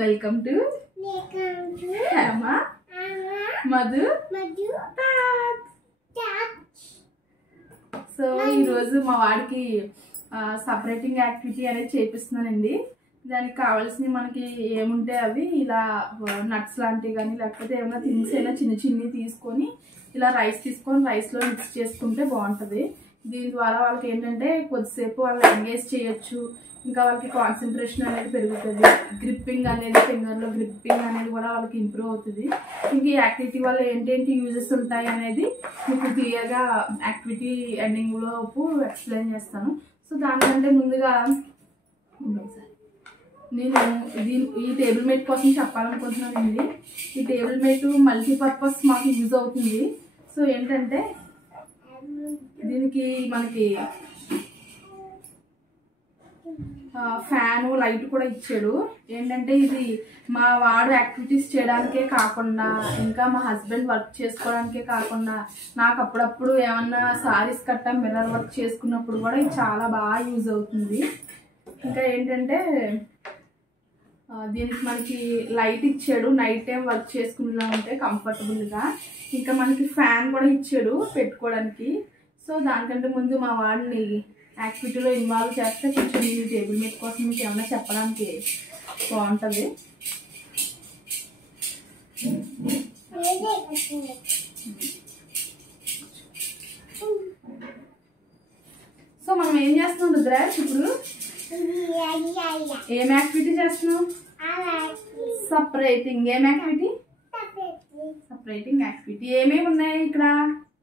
Welcome to Hema Madhu. So ఈరోజు మా వాడికి సపరేటింగ్ యాక్టివిటీ అనేది చేపిస్తున్నానండి. దానికి కావాల్సినవి మనకి ఏముంటే అవి ఇలా నట్స్ లాంటివి కానీ లేకపోతే ఏమైనా థింగ్స్ అయినా చిన్న చిన్నవి తీసుకొని ఇలా రైస్ తీసుకొని రైస్లో మిక్స్ చేసుకుంటే బాగుంటుంది. దీని ద్వారా వాళ్ళకి ఏంటంటే కొద్దిసేపు వాళ్ళు ఎంగేజ్ చేయొచ్చు, ఇంకా వాళ్ళకి కాన్సన్ట్రేషన్ అనేది పెరుగుతుంది, గ్రిప్పింగ్ అనేది ఫింగర్లో గ్రిప్పింగ్ అనేది కూడా వాళ్ళకి ఇంప్రూవ్ అవుతుంది. ఇంక ఈ యాక్టివిటీ వల్ల ఏంటేంటి యూజెస్ ఉంటాయి అనేది మీకు క్లియర్గా యాక్టివిటీ ఎండింగ్లో ఎక్స్ప్లెయిన్ చేస్తాను. సో దానికంటే ముందుగా నేను ఈ టేబుల్ మేట్ కోసం చెప్పాలనుకుంటున్నానండి. ఈ టేబుల్ మేట్ మల్టీపర్పస్ మాకు యూజ్ అవుతుంది. సో ఏంటంటే దీనికి మనకి ఫ్యాను లైట్ కూడా ఇచ్చాడు. ఏంటంటే ఇది మా వాడు యాక్టివిటీస్ చేయడానికే కాకుండా ఇంకా మా హస్బెండ్ వర్క్ చేసుకోవడానికే కాకుండా నాకు అప్పుడప్పుడు ఏమన్నా సారీస్ కట్ట మిర్రర్ వర్క్ చేసుకున్నప్పుడు కూడా ఇది చాలా బాగా యూజ్ అవుతుంది. ఇంకా ఏంటంటే దీనికి మనకి లైట్ ఇచ్చాడు, నైట్ టైం వర్క్ చేసుకునేలా ఉంటే కంఫర్టబుల్గా. ఇంకా మనకి ఫ్యాన్ కూడా ఇచ్చాడు పెట్టుకోవడానికి. సో దానికంటే ముందు మా వాడిని యాక్టివిటీలో ఇన్వాల్వ్ చేస్తే కొంచెం ఈ టేబుల్ మేట్ కోసం మీకు ఏమైనా చెప్పడానికి బాగుంటుంది. సో మనం ఏం చేస్తున్నాం రుద్రాజ్ ఇప్పుడు? ఏం యాక్టివిటీ చేస్తున్నాం? సపరేటింగ్. ఏం యాక్టివిటీ? Separating activity. ఏమేమి ఉన్నాయి ఇక్కడ?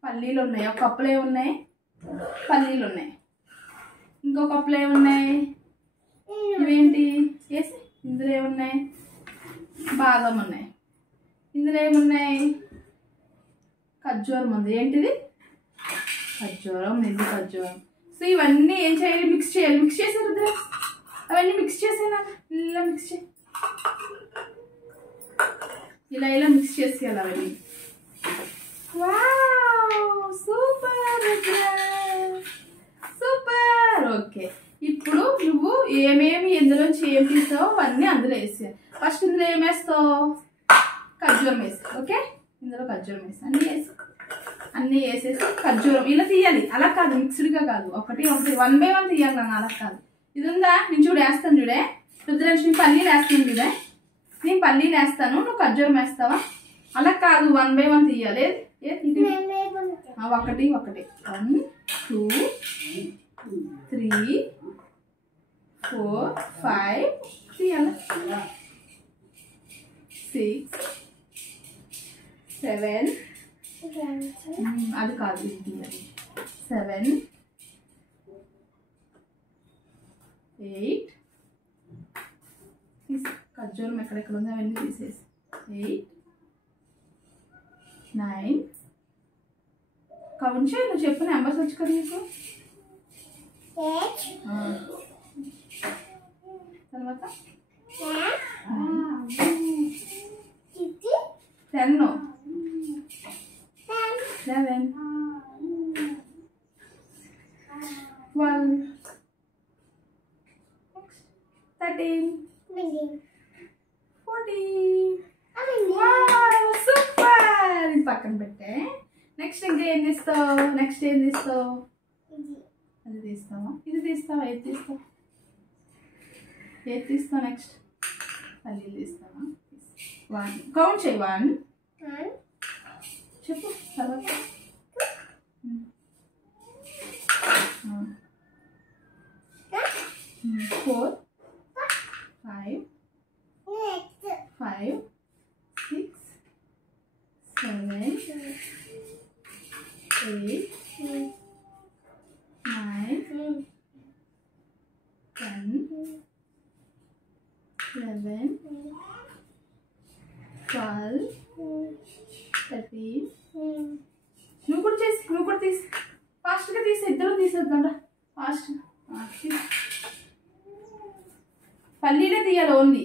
పల్లీలు ఉన్నాయి. ఒక కప్పులో ఏమున్నాయి? పల్లీలు ఉన్నాయి. ఇంకో కప్పులో ఏమున్నాయి? ఇవేంటి వేసి ఇందులో ఏమున్నాయి? బాదం ఉన్నాయి. ఇందులో ఏమున్నాయి? ఖర్జూరం ఉంది. ఏంటిది? ఖర్జూరం, నెల్లి ఖర్జూరం. సో ఇవన్నీ ఏం చేయాలి? మిక్స్ చేయాలి. మిక్స్ చేసారు కదా, అవన్నీ మిక్స్ చేసేనా? ఇలా మిక్స్ చేయి, ఇలా ఇలా మిక్స్ చేసేయాలి అవన్నీ. Wow, super super. ఓకే, ఇప్పుడు నువ్వు ఏమేమి ఎందులోంచి ఏం తీసావు అవన్నీ అందులో వేసావు. ఫస్ట్ ఇందులో ఏం వేస్తావు? ఖర్జూరం వేసావు. ఓకే, ఇందులో ఖర్జూరం వేసావు. అన్నీ వేసేసి ఖర్జూరం ఇలా తీయాలి. అలా కాదు, మిక్స్డ్గా కాదు, ఒకటి ఒకటి 1 by 1 తీయాలి. నన్ను అలా కాదు. ఇది ఉందా? నేను చూడు వేస్తాను. చూడే రుద్రాంశ్, నేను పల్లీలు వేస్తాను. చూడే నేను పల్లీలు వేస్తాను, నువ్వు ఖర్జూరం వేస్తావా? అలా కాదు, 1 by 1 తీయాలి. ఒకటి ఒకటి 1 2 3 4 5 తీయాలి. 6 7 అది కాదు, ఇది తీయాలి. 7 8 ఖర్జూరం ఎక్కడెక్కడ ఉంది అవన్నీ తీసేసి 8 9 కౌంట్ చేయి. నువ్వు చెప్పు నెంబర్స్ వచ్చి కదా నీకు. తర్వాత 10 11 12 13 14. సూపర్. ఇది పక్కన పెట్టే. నెక్స్ట్ ఇంకా ఏం తీస్తావు? నెక్స్ట్ ఏం తీస్తావు? అది తీస్తావా? ఇది తీస్తావా? ఏది తీస్తావు? ఏది తీస్తావు? నెక్స్ట్ పల్లీలు తీస్తావా? 1 కౌంట్ చేయి. 1 చెప్పు. తర్వాత 4 5 5 6 7 8 9 10 11 12 13. నువ్వు కూడా చేసి, నువ్వు కూడా తీసి ఫాస్ట్గా తీసి, ఇద్దరు తీసేద్దాం. ఫాస్ట్ పల్లీలే తీయాలి ఓన్లీ.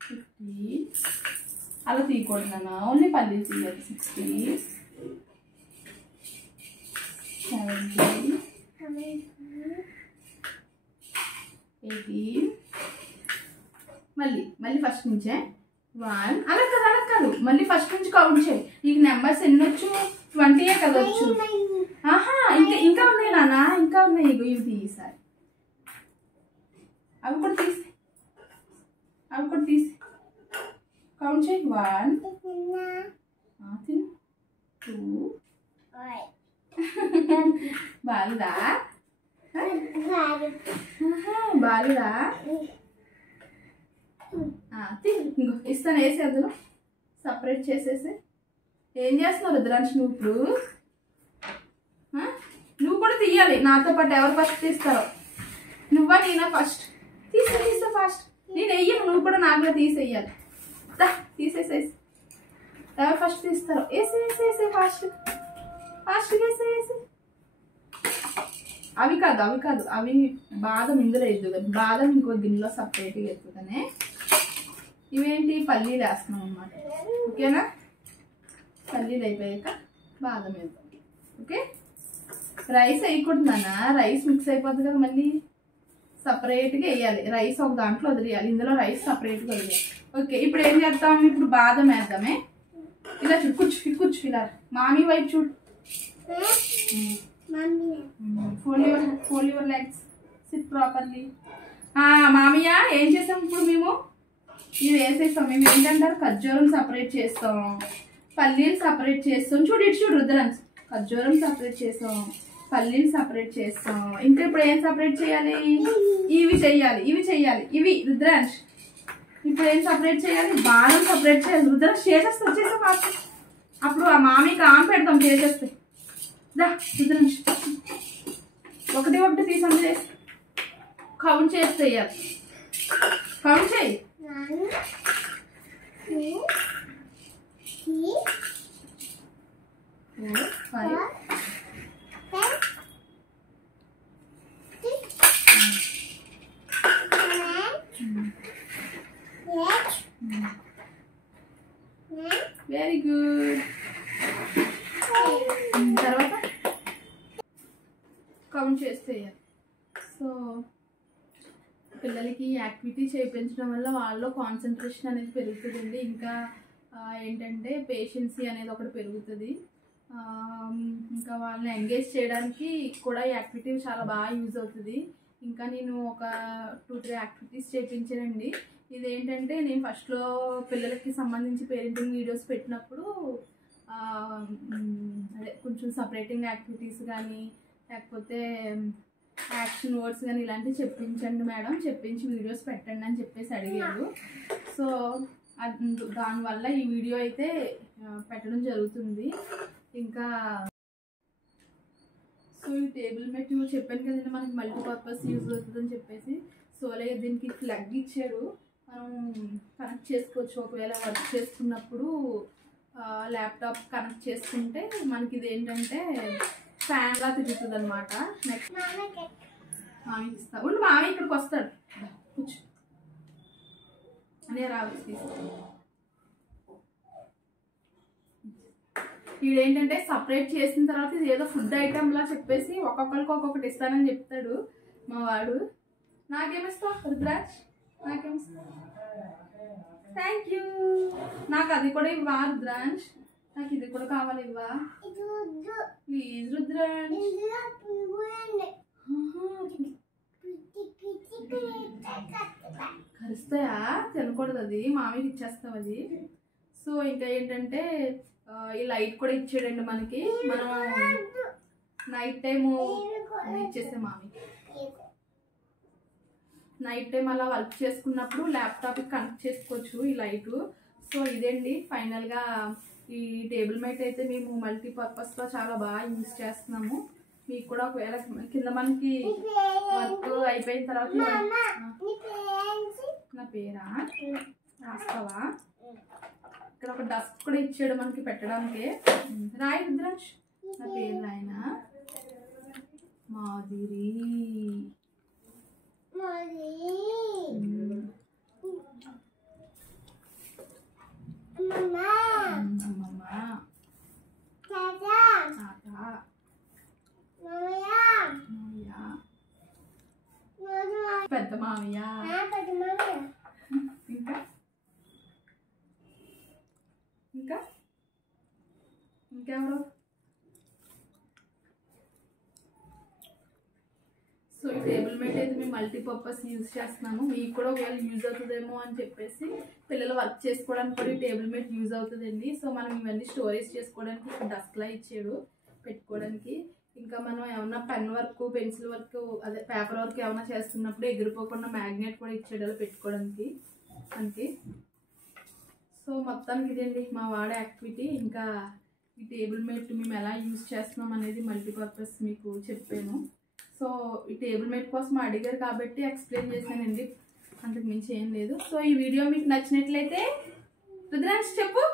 50 అలా తీయకూడదు నాన్న, ఓన్లీ పల్లీలు తీయాలి. 60 70 18 మళ్ళీ ఫస్ట్ నుంచే 1 అలా కాదు మళ్ళీ ఫస్ట్ నుంచి కౌంట్ చేయి. నీకు నెంబర్స్ ఎన్ని వచ్చు? 20 కదా వచ్చు. ఆహా ఇంకా ఉన్నాయి నాన్న, ఇంకా ఉన్నాయి. ఇవి తీసారి అవి కూడా తీసి కౌంట్ చేయి. 1 2 బాలుదా ఇస్తాను, వేసి అందులో సపరేట్ చేసేసి. ఏం చేస్తున్నావు రుద్రాంశ్ నువ్వు ఇప్పుడు? నువ్వు కూడా తీయాలి నాతో పాటు. ఎవరు ఫస్ట్ తీస్తారో? నువ్వా నేనా? ఫస్ట్ తీసే ఫాస్ట్. నేను వెయ్యను, నువ్వు కూడా నాకు తీసేయాలి. తీసేసేసి ఎవరు ఫస్ట్ తీస్తారో వేసి ఫాస్ట్ వేసి. అవి కాదు అవి బాదం ఇందులో వేద్దు. బాదం ఇంకో గిన్నెలో సపరేట్గా వేస్తుందనే. ఇవేంటి పల్లీలు వేస్తున్నాం అన్నమాట. ఓకేనా? పల్లీలు అయిపోయాక బాదం వేద్దాం. ఓకే, రైస్ వేయకూడదు నాన్న, రైస్ మిక్స్ అయిపోతుంది కదా. మళ్ళీ సపరేట్గా వేయాలి. రైస్ ఒక దాంట్లో వదిలేయాలి, ఇందులో రైస్ సపరేట్గా వదిలేయాలి. ఓకే, ఇప్పుడు ఏం చేద్దాం? ఇప్పుడు బాదం వేద్దామే. ఇలా చూడు, కూర్చు ఇలా. మామీ వైపు చూడు. Fold your legs, SIT properly. మామయ్య ఏం చేసాం ఇప్పుడు? మేము ఇవి వేసేస్తాం. మేము ఏంటంటారు, ఖర్జూరం సపరేట్ చేస్తాం, పల్లీలు సపరేట్ చేస్తాం. చూడు రుద్రాంశ్, ఖర్జూరం సపరేట్ చేస్తాం, పల్లీలు సపరేట్ చేస్తాం. ఇంకా ఇప్పుడు ఏం సపరేట్ చేయాలి? ఇవి చెయ్యాలి. ఇవి రుద్రాంశ్ ఇప్పుడు ఏం సపరేట్ చేయాలి? బాదం సపరేట్ చేయాలి. రుద్రాంశ్ వచ్చేసా ఫాస్ట్. అప్పుడు ఆ మామీకి ఆమె పెడతాం చేసేస్తే. రుద్రాంశ్ ఒకటి తీసి అందులో కౌంట్ చేస్తే వేయాలి. కౌంట్ చేయి. 1 2 3 4 5 వెరీ గుడ్. తర్వాత కౌంట్ చేస్తే. సో పిల్లలకి యాక్టివిటీ చేయించడం వల్ల వాళ్ళలో కాన్సన్ట్రేషన్ అనేది పెరుగుతుందండి. ఇంకా ఏంటంటే పేషెన్సీ అనేది ఒకటి పెరుగుతుంది. ఇంకా వాళ్ళని ఎంగేజ్ చేయడానికి కూడా ఈ యాక్టివిటీ చాలా బాగా యూజ్ అవుతుంది. ఇంకా నేను ఒక 2-3 యాక్టివిటీస్ చేయించానండి. ఇదేంటంటే నేను ఫస్ట్లో పిల్లలకి సంబంధించి పేరెంటింగ్ వీడియోస్ పెట్టినప్పుడు అదే కొంచెం సపరేటింగ్ యాక్టివిటీస్ కానీ లేకపోతే యాక్షన్ వర్డ్స్ కానీ ఇలాంటివి చెప్పించండి మేడం, చెప్పించి వీడియోస్ పెట్టండి అని చెప్పేసి అడిగారు. సో దానివల్ల ఈ వీడియో అయితే పెట్టడం జరుగుతుంది. ఇంకా సో ఈ టేబుల్ మ్యాట్ చెప్పాను కదండి మనకి మల్టీపర్పస్ యూజ్ అవుతుందని చెప్పేసి. సో అలాగే దీనికి ప్లగ్ ఇచ్చారు, మనం కనెక్ట్ చేసుకోవచ్చు. ఒకవేళ వర్క్ చేసుకున్నప్పుడు ల్యాప్టాప్ కనెక్ట్ చేసుకుంటే మనకి ఇది ఏంటంటే ఫ్యాన్లా తిరుగుతుంది అనమాట. నెక్స్ట్ మామయ్యకి ఇస్తా ఉండు, మామయ్య ఇక్కడికి వస్తాడు. కూర్చో అనే రావచ్చు తీసుకో. వీడేంటంటే సపరేట్ చేసిన తర్వాత ఇది ఏదో ఫుడ్ ఐటమ్లా చెప్పేసి ఒక్కొక్కరికి ఒక్కొక్కటి ఇస్తానని చెప్తాడు మా వాడు. నాకేమిస్తావు రుద్రాజ్? నాకేమిస్తావు? Thank you. నాకు అది కూడా ఇవ్వా రుద్రాంశ్? నాకు ఇది కూడా కావాలి, ఇవ్వా ప్లీజ్ రుద్రాంశ్. కరుస్తాయా? తినకూడదు అది, మామయ్యకి ఇచ్చేస్తావు అది. సో ఇంకా ఏంటంటే ఈ లైట్ కూడా ఇచ్చాడండి మనకి. మనం నైట్ టైము ఇచ్చేసే మామయ్యకి. నైట్ టైం అలా వర్క్ చేసుకున్నప్పుడు ల్యాప్టాప్కి కనెక్ట్ చేసుకోవచ్చు ఈ లైటు. సో ఇదేండి ఫైనల్గా ఈ టేబుల్ మ్యాట్ అయితే మేము మల్టీపర్పస్లో చాలా బాగా యూజ్ చేస్తున్నాము. మీకు కూడా ఒకవేళ కింద మనకి వర్క్ అయిపోయిన తర్వాత నా పేరా రాస్తావా? ఇక్కడ ఒక డస్ట్ కూడా ఇచ్చాడు మనకి పెట్టడానికి. రాయి రుద్రాంశ్, నా పేరు రాయన మాధురి. పెద్ద మామయ్య మామయ్య. ఇంకా ఇంకా ఇంకెవరు? సో ఈ టేబుల్ మేట్ అయితే మేము మల్టీపర్పస్ యూజ్ చేస్తున్నాము. మీకు కూడా ఒకవేళ యూజ్ అవుతుందేమో అని చెప్పేసి పిల్లలు వర్క్ చేసుకోవడానికి కూడా ఈ టేబుల్ మేట్ యూజ్ అవుతుందండి. సో మనం ఇవన్నీ స్టోరేజ్ చేసుకోవడానికి ఇక్కడ డస్క్లా ఇచ్చాడు పెట్టుకోవడానికి. ఇంకా మనం ఏమన్నా పెన్ వర్క్, పెన్సిల్ వర్క్, అదే పేపర్ వర్క్ ఏమైనా చేస్తున్నప్పుడు ఎగిరిపోకుండా మ్యాగ్నెట్ కూడా ఇచ్చాడు అలా పెట్టుకోవడానికి మనకి. సో మొత్తానికి ఇదండి మా వాడే యాక్టివిటీ. ఇంకా ఈ టేబుల్ మేట్ మేము ఎలా యూజ్ చేస్తున్నాం అనేది మల్టీపర్పస్ మీకు చెప్పాను. సో ఈ టేబుల్ మేట్ కోసం అడిగారు కాబట్టి ఎక్స్ప్లెయిన్ చేశానండి, అంతకు మించి ఏం లేదు. సో ఈ వీడియో మీకు నచ్చినట్లయితే రుద్రాంశ్ చెప్పు,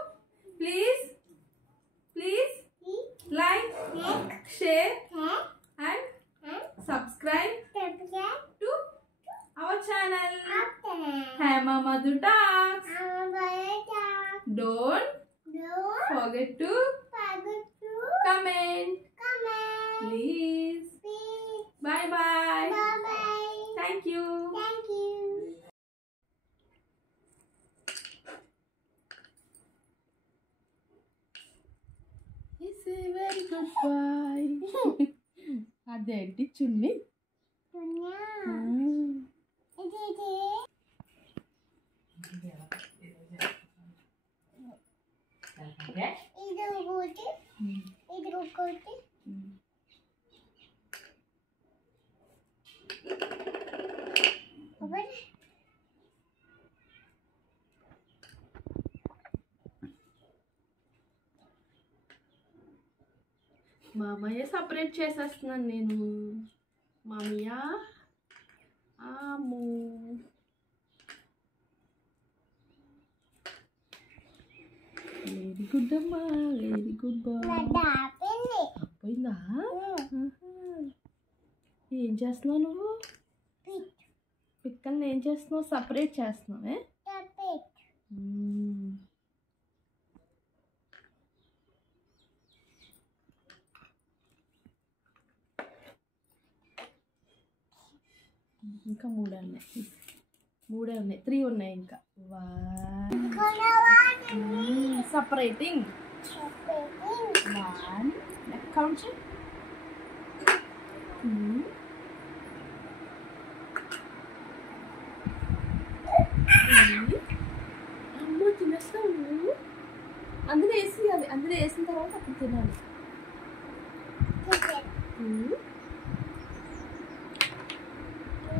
please please like, share and subscribe to our channel Hema Madhu Talks. Don't forget to comment. Please. Bye bye. Thank you. It's a very good boy. అదేంటి చున్ని? మామయ్య సపరేట్ చేసేస్తున్నాను నేను. మామయ్య ఆము వెరీ గుడ్ అమ్మా, వెరీ గుడ్ బాయ్. పోయిందా? ఏం చేస్తున్నావు నువ్వు? పిక్కల్ని ఏం చేస్తున్నావు? సపరేట్ చేస్తున్నావే? ఇంకా మూడే ఉన్నాయి, 3 ఉన్నాయి ఇంకా. సపరేటింగ్ 1 కౌంట్ 2 అమ్మ తినేస్తావు. అందులో వేసేయాలి, అందులో వేసిన తర్వాత అప్పుడు తినాలి.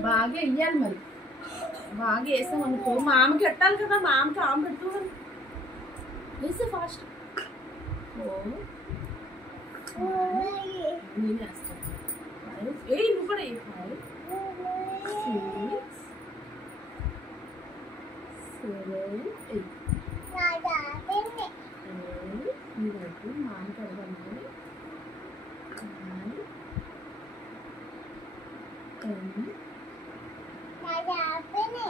బాగా వేయాలి, మరి బాగా వేసాం అనుకో మామకి పెట్టాలి కదా, మామకి ఆమె పెట్టుకోవాలి. వేసే ఫాస్ట్. నేను వేస్తాను. నువ్వు కూడా 5 6 7 8 మీరైతే మామకి అడగండి. 9 10 15